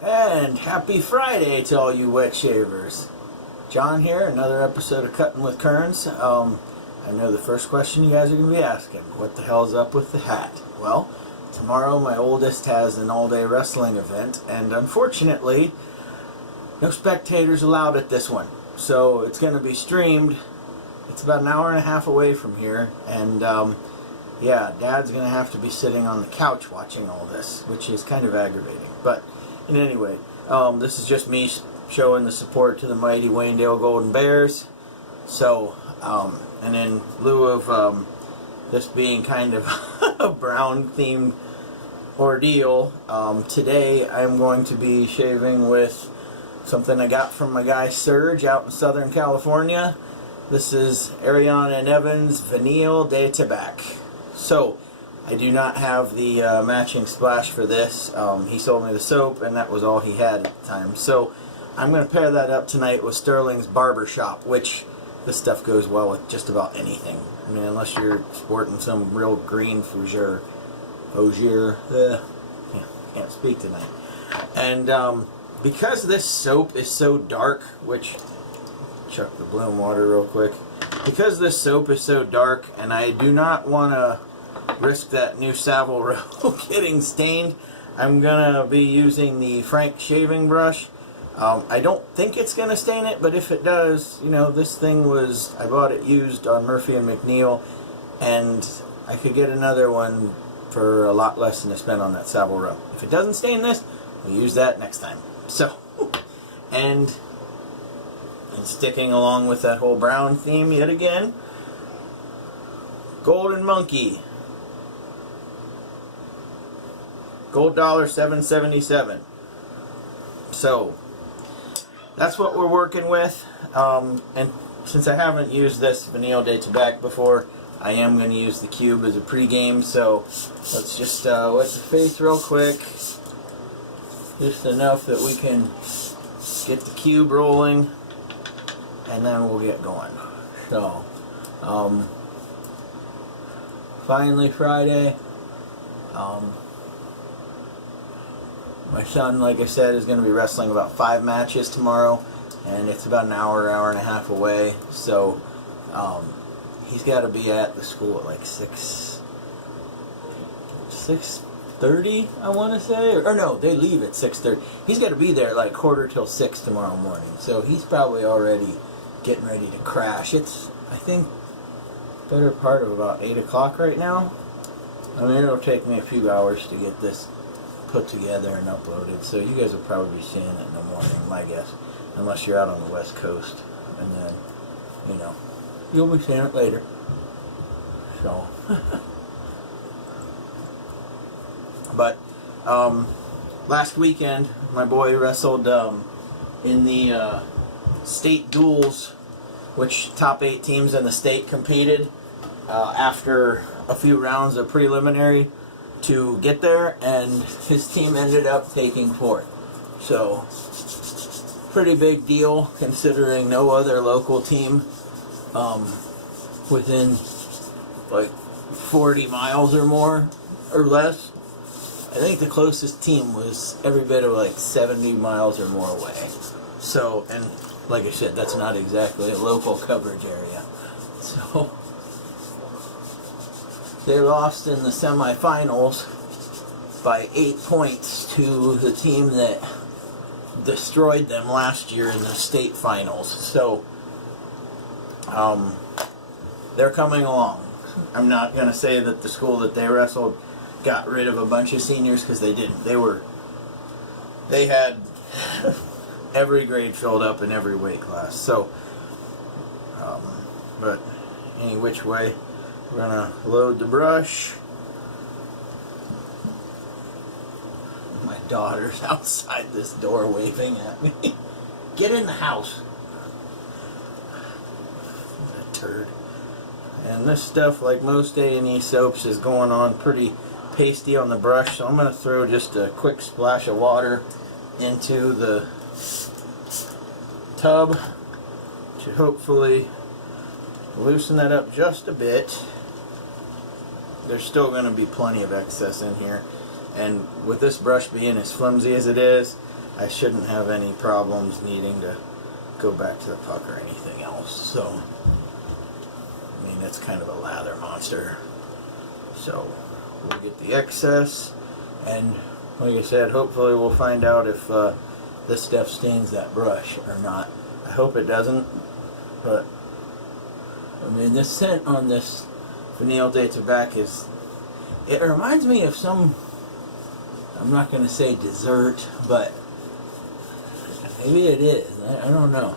And happy Friday to all you wet shavers. John here, another episode of Cutting with Kerns. I know the first question you guys are going to be asking, what the hell's up with the hat? Well, tomorrow my oldest has an all-day wrestling event, and unfortunately, no spectators allowed at this one. So it's going to be streamed. It's about an hour and a half away from here, and yeah, Dad's going to have to be sitting on the couch watching all this, which is kind of aggravating. But in any way, this is just me showing the support to the mighty Waynedale Golden Bears. So, and in lieu of this being kind of a brown themed ordeal, today I'm going to be shaving with something I got from my guy Serge out in Southern California. This is Ariana and Evans Vanille de Tabac. So, I do not have the matching splash for this. He sold me the soap, and that was all he had at the time. So I'm going to pair that up tonight with Sterling's Barbershop, which this stuff goes well with just about anything. I mean, unless you're sporting some real green fougere. Can't speak tonight. And because this soap is so dark, which, chuck the bloom water real quick. Because this soap is so dark, and I do not want to risk that new Savile Row getting stained, I'm gonna be using the Frank shaving brush. I don't think it's gonna stain it, but if it does, you know, this thing was, I bought it used on Murphy and McNeil, and I could get another one for a lot less than I spent on that Savile Row. If it doesn't stain this, we'll use that next time. So, and sticking along with that whole brown theme yet again, Golden Monkey. Gold dollar $7.77. So that's what we're working with. And since I haven't used this Vanille de Tabac before, I am going to use the cube as a pregame. So let's just wet the face real quick, just enough that we can get the cube rolling, and then we'll get going. So finally Friday. My son, like I said, is going to be wrestling about 5 matches tomorrow, and it's about an hour, hour and a half away. So he's got to be at the school at like 6:30, I want to say, or no, they leave at 6:30. He's got to be there at like 5:45 tomorrow morning. So he's probably already getting ready to crash. It's, I think, better part of about 8 o'clock right now. I mean, it'll take me a few hours to get this put together and uploaded, so you guys will probably be seeing it in the morning, my guess, unless you're out on the West Coast, and then, you know, you'll be seeing it later. So but last weekend my boy wrestled in the state duels, which top 8 teams in the state competed after a few rounds of preliminary to get there, and his team ended up taking 4th. So, pretty big deal considering no other local team within like 40 miles or more or less. I think the closest team was every bit of like 70 miles or more away. So, and like I said, that's not exactly a local coverage area. So they lost in the semifinals by 8 points to the team that destroyed them last year in the state finals. So they're coming along. I'm not going to say that the school that they wrestled got rid of a bunch of seniors, because they didn't. They had every grade filled up in every weight class. So but any which way, we're going to load the brush. My daughter's outside this door waving at me. Get in the house. What a turd. And this stuff, like most A&E soaps, is going on pretty pasty on the brush. So I'm going to throw just a quick splash of water into the tub to hopefully loosen that up just a bit. There's still going to be plenty of excess in here, and with this brush being as flimsy as it is, I shouldn't have any problems needing to go back to the puck or anything else. So, I mean, it's kind of a lather monster. So, we'll get the excess, and like I said, hopefully we'll find out if this stuff stains that brush or not. I hope it doesn't, but I mean, this scent on this Vanille de Tabac it reminds me of some, I'm not going to say dessert, but maybe it is. I don't know.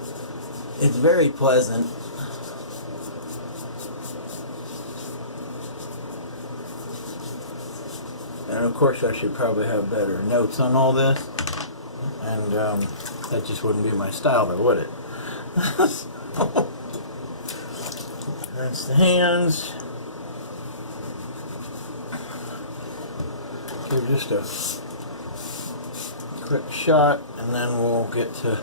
It's very pleasant. And of course I should probably have better notes on all this. And that just wouldn't be my style though, would it? Rinse the hands. Give just a quick shot, and then we'll get to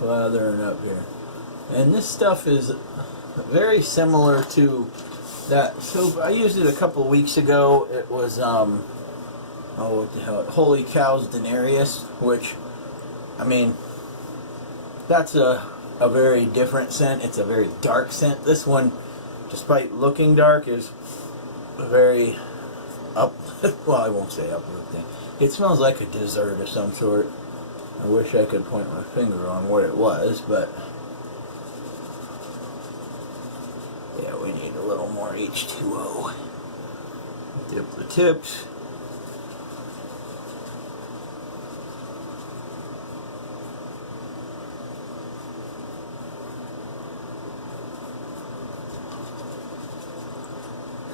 lathering up here. And this stuff is very similar to that soap. I used it a couple weeks ago. It was oh, what the hell, Holy Cow's Denarius, which, I mean, that's a very different scent. It's a very dark scent. This one, despite looking dark, is a very well, I won't say uplifting. It smells like a dessert of some sort. I wish I could point my finger on what it was, but yeah, we need a little more H2O. Dip the tips.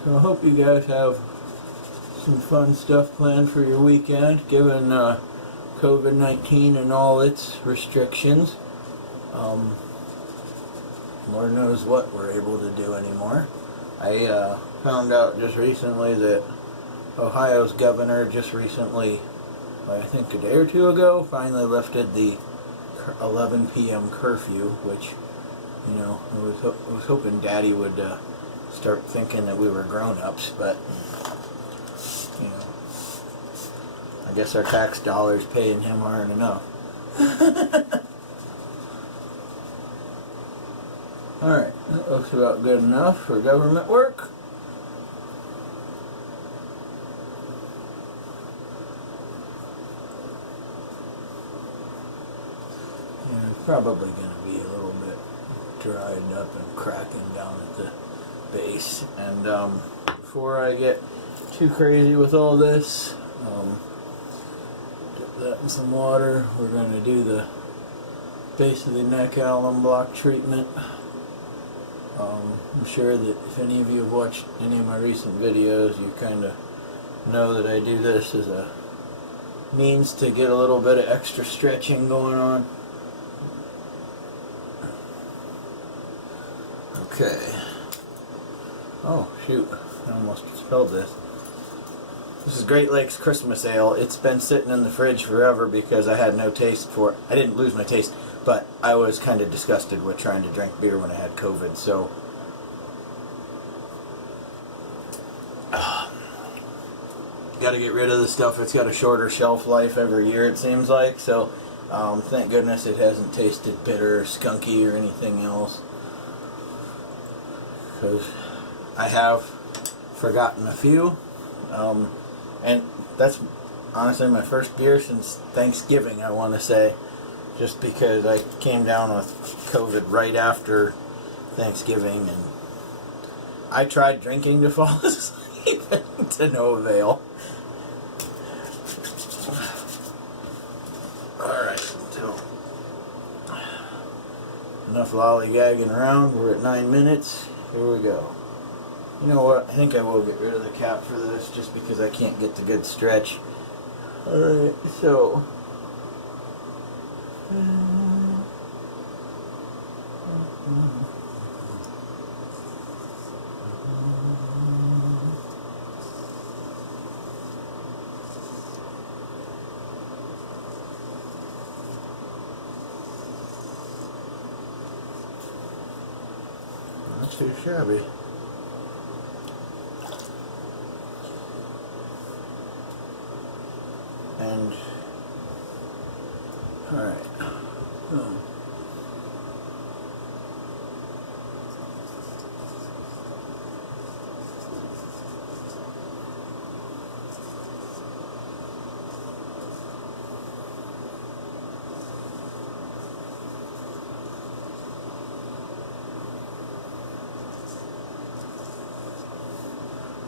So I hope you guys have some fun stuff planned for your weekend, given COVID-19 and all its restrictions. Lord knows what we're able to do anymore. I found out just recently that Ohio's governor just recently, I think a day or two ago, finally lifted the 11 p.m. curfew, which, you know, I was hoping Daddy would start thinking that we were grown-ups, but you know, I guess our tax dollars paying him aren't enough. Alright, that looks about good enough for government work. Yeah, it's probably going to be a little bit dried up and cracking down at the base. And before I get too crazy with all this, dip that in some water. We're going to do the base of the neck alum block treatment. I'm sure that if any of you have watched any of my recent videos, you kind of know that I do this as a means to get a little bit of extra stretching going on. Okay. Oh shoot, I almost spilled this. This is Great Lakes Christmas Ale. It's been sitting in the fridge forever because I had no taste for it. I didn't lose my taste, but I was kind of disgusted with trying to drink beer when I had COVID, so gotta get rid of the stuff. It's got a shorter shelf life every year, it seems like, so thank goodness it hasn't tasted bitter or skunky or anything else, because I have forgotten a few, and that's honestly my first beer since Thanksgiving, I want to say, just because I came down with COVID right after Thanksgiving, and I tried drinking to fall asleep to no avail. Alright, so enough lollygagging around. We're at 9 minutes. Here we go. You know what? I think I will get rid of the cap for this just because I can't get the good stretch. Alright, so not too shabby. And Alright.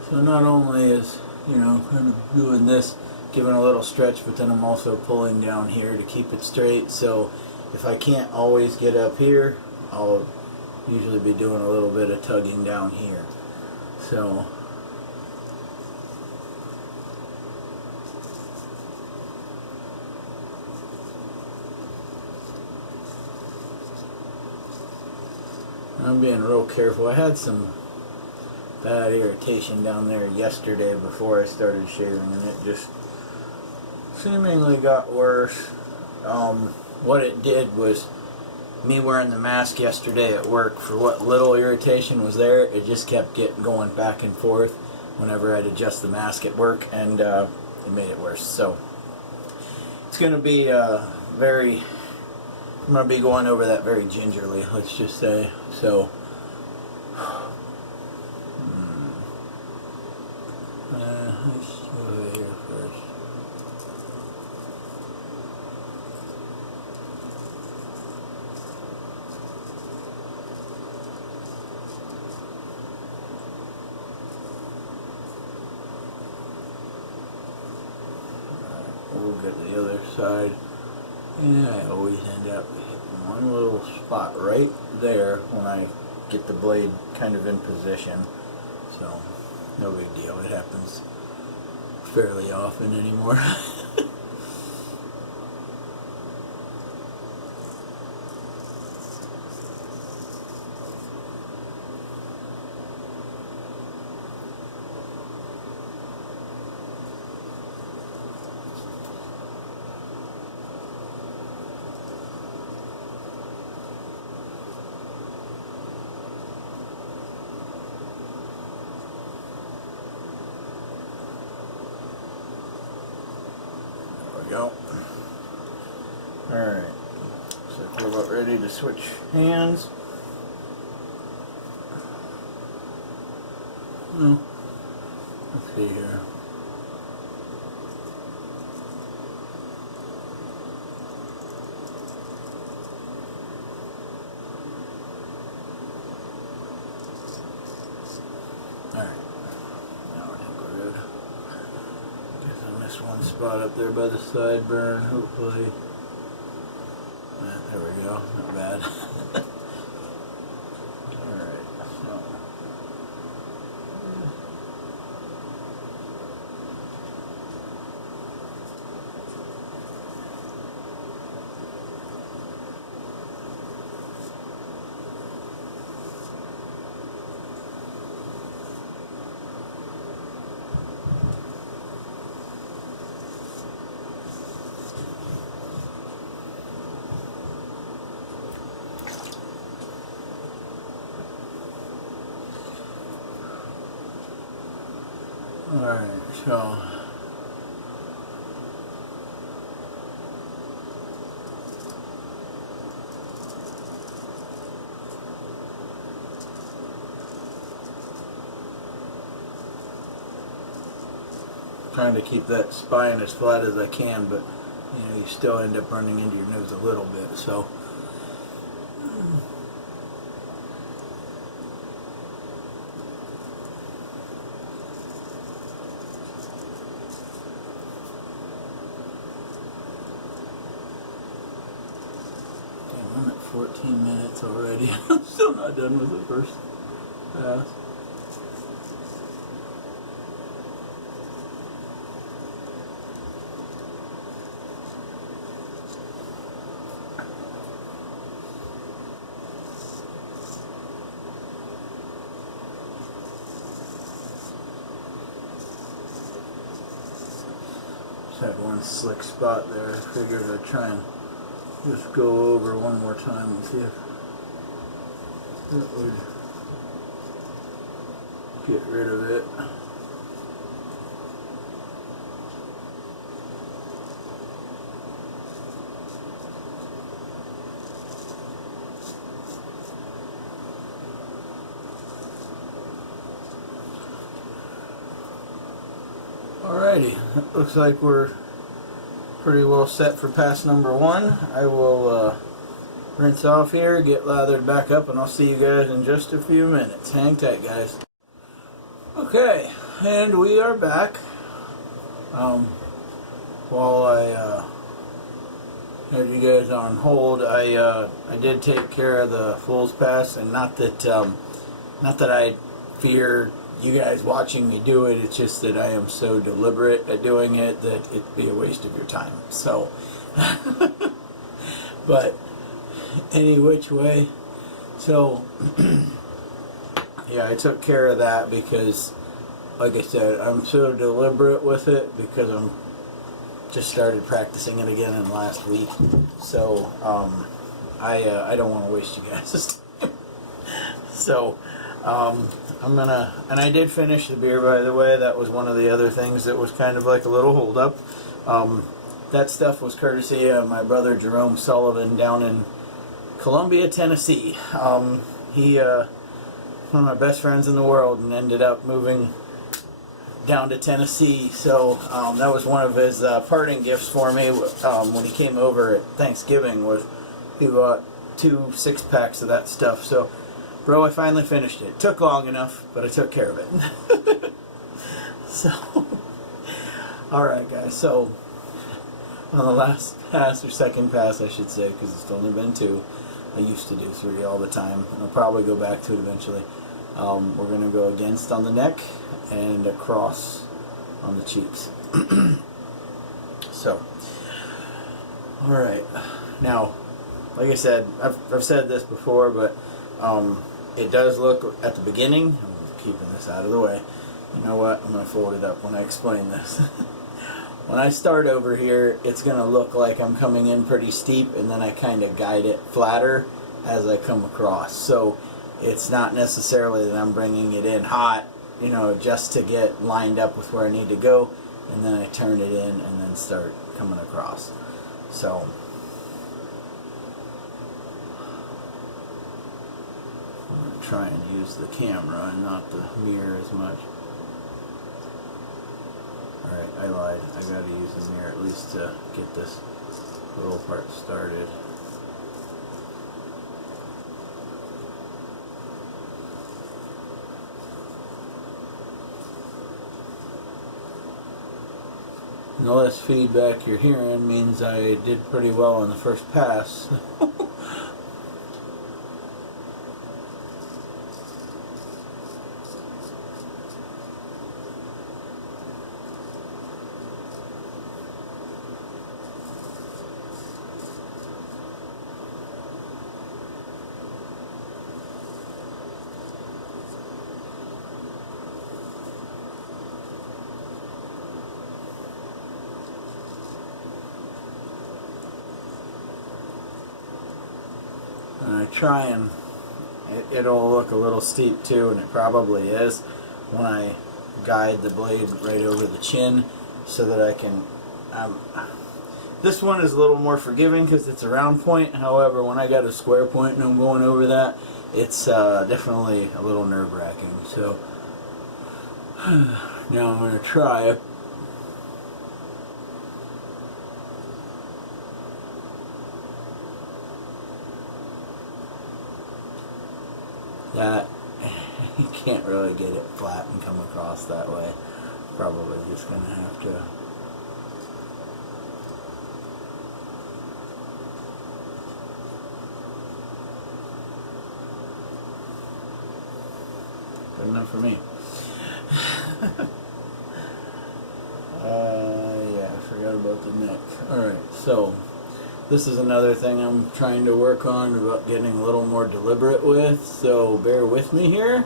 So not only is, kind of doing this, giving a little stretch, but then I'm also pulling down here to keep it straight. So if I can't always get up here, I'll usually be doing a little bit of tugging down here. So I'm being real careful. I had some bad irritation down there yesterday before I started shaving, and it just seemingly got worse. What it did was me wearing the mask yesterday at work, for what little irritation was there, it just kept going back and forth whenever I'd adjust the mask at work, and it made it worse. So it's going to be I'm going to be going over that very gingerly, let's just say. So let's go over here first. We'll get to the other side. Yeah, I always end up hitting one little spot right there when I get the blade kind of in position. So no big deal. It happens fairly often anymore. Go. Alright, so we're about ready to switch hands. Let's see here. Alright, now I think we're good. Guess I missed one spot up there by the sideburn, hopefully. There we go, not bad. Alright, so. Alright, so trying to keep that spine as flat as I can, but you still end up running into your nose a little bit, so I'm at 14 minutes already. I'm still not done with the first pass. Just had one slick spot there. I figured I'd try and just go over one more time and see if that would get rid of it. Alrighty, it looks like we're pretty well set for pass number 1. I will rinse off here, get lathered back up, and I'll see you guys in just a few minutes. Hang tight, guys. Okay, and we are back. While I had you guys on hold, I did take care of the fool's pass, and not that I fear you guys watching me do it. It's just that I am so deliberate at doing it that it'd be a waste of your time. So, but any which way. So, yeah, I took care of that because, like I said, I'm so deliberate with it because I'm just started practicing it again in last week. So, I don't want to waste you guys' time. So, I'm gonna, and I did finish the beer, by the way. That was one of the other things that was kind of like a little hold up. That stuff was courtesy of my brother Jerome Sullivan down in Columbia, Tennessee. He, one of my best friends in the world, and ended up moving down to Tennessee. So that was one of his parting gifts for me when he came over at Thanksgiving. He bought 2 6-packs of that stuff. So, bro, I finally finished it. Took long enough, but I took care of it. So, alright guys, so on the last pass, or second pass I should say, because it's only been 2. I used to do 3 all the time, and I'll probably go back to it eventually. We're going to go against on the neck and across on the cheeks. So, alright. Now, like I said, I've said this before, but it does look at the beginning, I'm keeping this out of the way. You know what? I'm going to fold it up when I explain this. When I start over here, it's going to look like I'm coming in pretty steep, and then I kind of guide it flatter as I come across. So it's not necessarily that I'm bringing it in hot, you know, just to get lined up with where I need to go, and then I turn it in and then start coming across. So I'm going to try and use the camera and not the mirror as much. Alright, I lied. I gotta use the mirror at least to get this little part started. And all this feedback you're hearing means I did pretty well on the first pass. And I try and it'll look a little steep too, and it probably is, when I guide the blade right over the chin so that I can this one is a little more forgiving because it's a round point. However, when I got a square point and I'm going over that, it's definitely a little nerve-wracking. So now I'm going to try that. You can't really get it flat and come across that way. Probably just going to have to good enough for me. Yeah, I forgot about the neck. Alright, so this is another thing I'm trying to work on about getting a little more deliberate with, so bear with me here.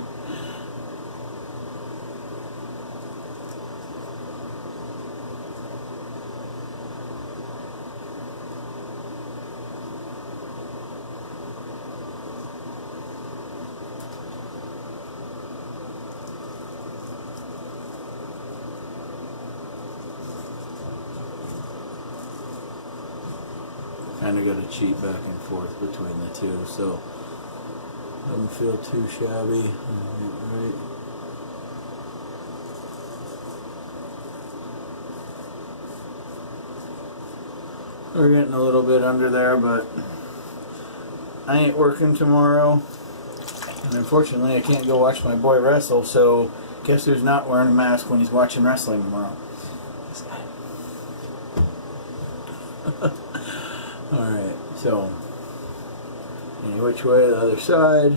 Kind of got to cheat back and forth between the two, so doesn't feel too shabby. Right. We're getting a little bit under there, but I ain't working tomorrow. And unfortunately, I can't go watch my boy wrestle, so guess who's not wearing a mask when he's watching wrestling tomorrow? This guy. Alright, so any which way, the other side.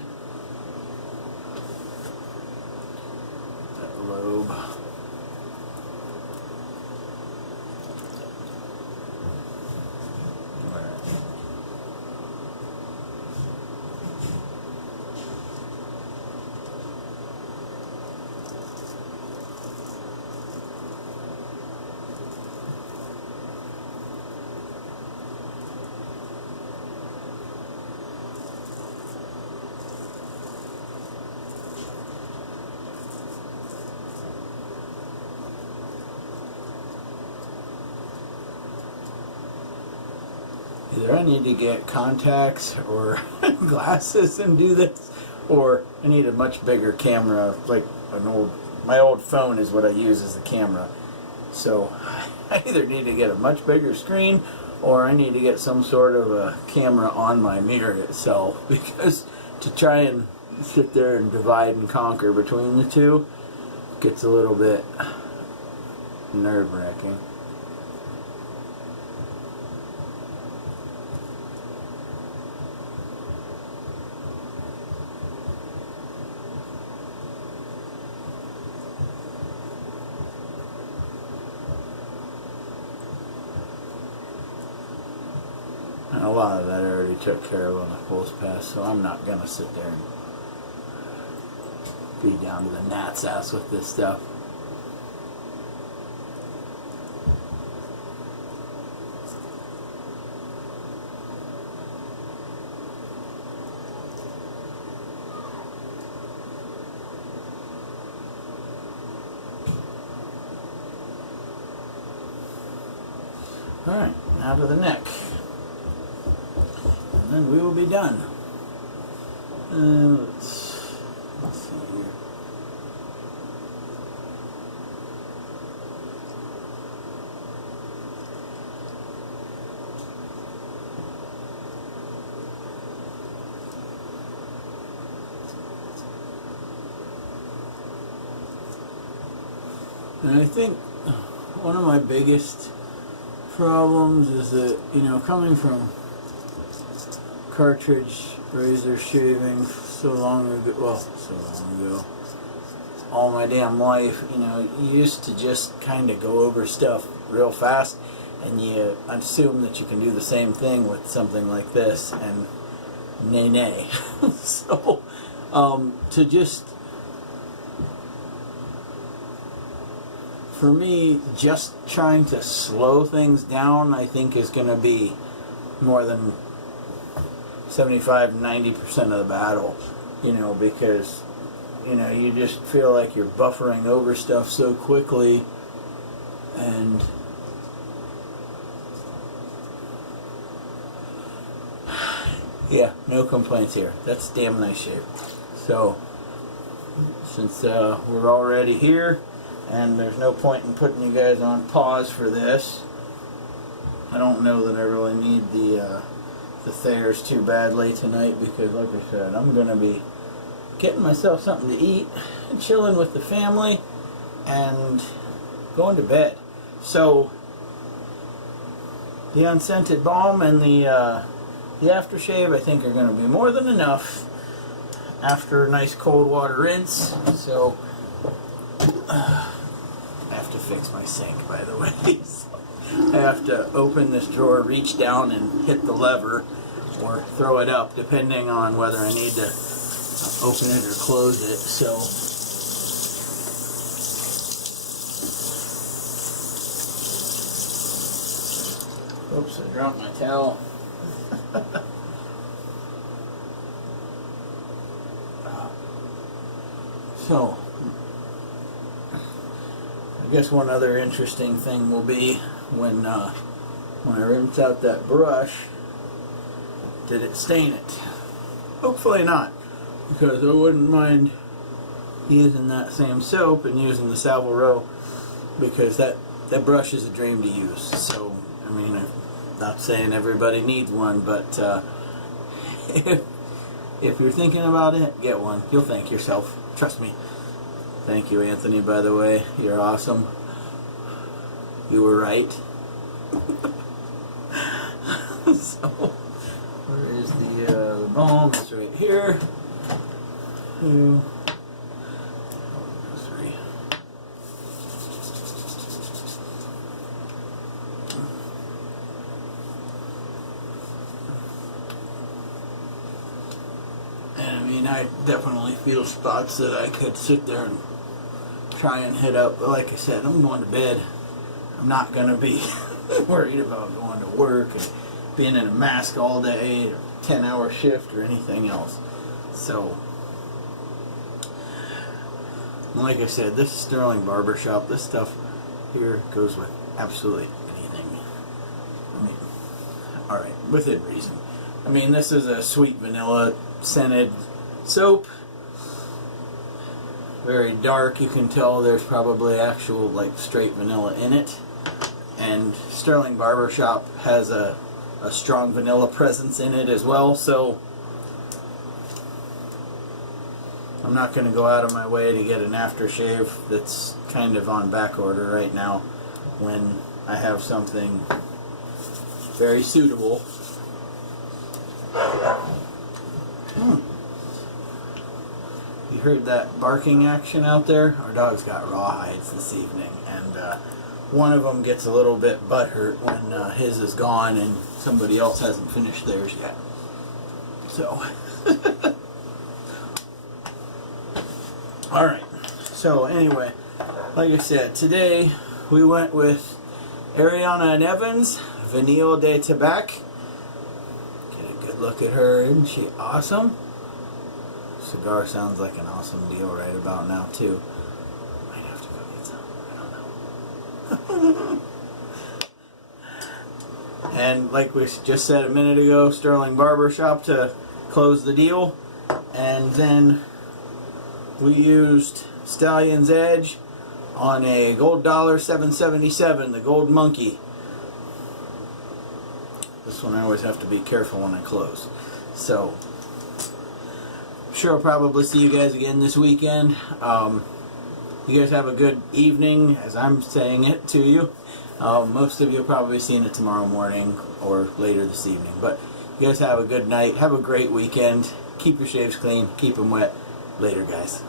That lobe. Either I need to get contacts or glasses and do this, or I need a much bigger camera, like my old phone is what I use as a camera. So I either need to get a much bigger screen, or I need to get some sort of a camera on my mirror itself, because to try and sit there and divide and conquer between the two gets a little bit nerve-wracking. And a lot of that I already took care of on the pulse pass, so I'm not going to sit there and be down to the gnat's ass with this stuff. Alright, now to the neck. And then we will be done. Let's see here. And I think one of my biggest problems is that, you know, coming from cartridge razor shaving so long ago, all my damn life, you know, you used to just kind of go over stuff real fast, and you assume that you can do the same thing with something like this, and nay. So, to just, for me, just trying to slow things down, I think is going to be more than 75-90% of the battle, you know, because, you know, you just feel like you're buffering over stuff so quickly, and yeah, no complaints here. That's damn nice shape. So, since we're already here, and there's no point in putting you guys on pause for this, I don't know that I really need the Thayers too badly tonight, because like I said, I'm going to be getting myself something to eat and chilling with the family and going to bed. So the unscented balm and the aftershave, I think, are going to be more than enough after a nice cold water rinse. So I have to fix my sink, by the way. I have to open this drawer, reach down and hit the lever, or throw it up, depending on whether I need to open it or close it. So oops, I dropped my towel. So I guess one other interesting thing will be when I rinse out that brush, did it stain it? Hopefully not, because I wouldn't mind using that same soap and using the Savile Row, because that brush is a dream to use. So, I mean, Not saying everybody needs one, but if you're thinking about it, get one. You'll thank yourself. Trust me. Thank you, Anthony, by the way. You're awesome. You were right. So, where is the balm? It's right here. 2, 3. And I mean, I definitely feel spots that I could sit there and try and hit up. But like I said, I'm going to bed. I'm not going to be worried about going to work and being in a mask all day, or 10-hour shift, or anything else. So, like I said, this is Sterling Barbershop. This stuff here goes with absolutely anything. I mean, alright, within reason. I mean, this is a sweet vanilla scented soap. Very dark. You can tell there's probably actual, like, straight vanilla in it. And Sterling Barbershop has a strong vanilla presence in it as well, so I'm not going to go out of my way to get an aftershave that's kind of on back order right now when I have something very suitable. You heard that barking action out there? Our dog's got rawhides this evening, and one of them gets a little bit butthurt when his is gone and somebody else hasn't finished theirs yet. So, alright. So, anyway, like I said, today we went with Ariana and Evans, Vanille de Tabac. Get a good look at her. Isn't she awesome? Cigar sounds like an awesome deal right about now, too. Might have to go get some. I don't know. And like we just said a minute ago, Sterling Barbershop to close the deal. And then we used Stallion's Edge on a gold dollar 777, the gold monkey. This one I always have to be careful when I close. So, I'm sure I'll probably see you guys again this weekend. You guys have a good evening, as I'm saying it to you. Most of you will probably be seeing it tomorrow morning or later this evening. But you guys have a good night. Have a great weekend. Keep your shaves clean. Keep them wet. Later, guys.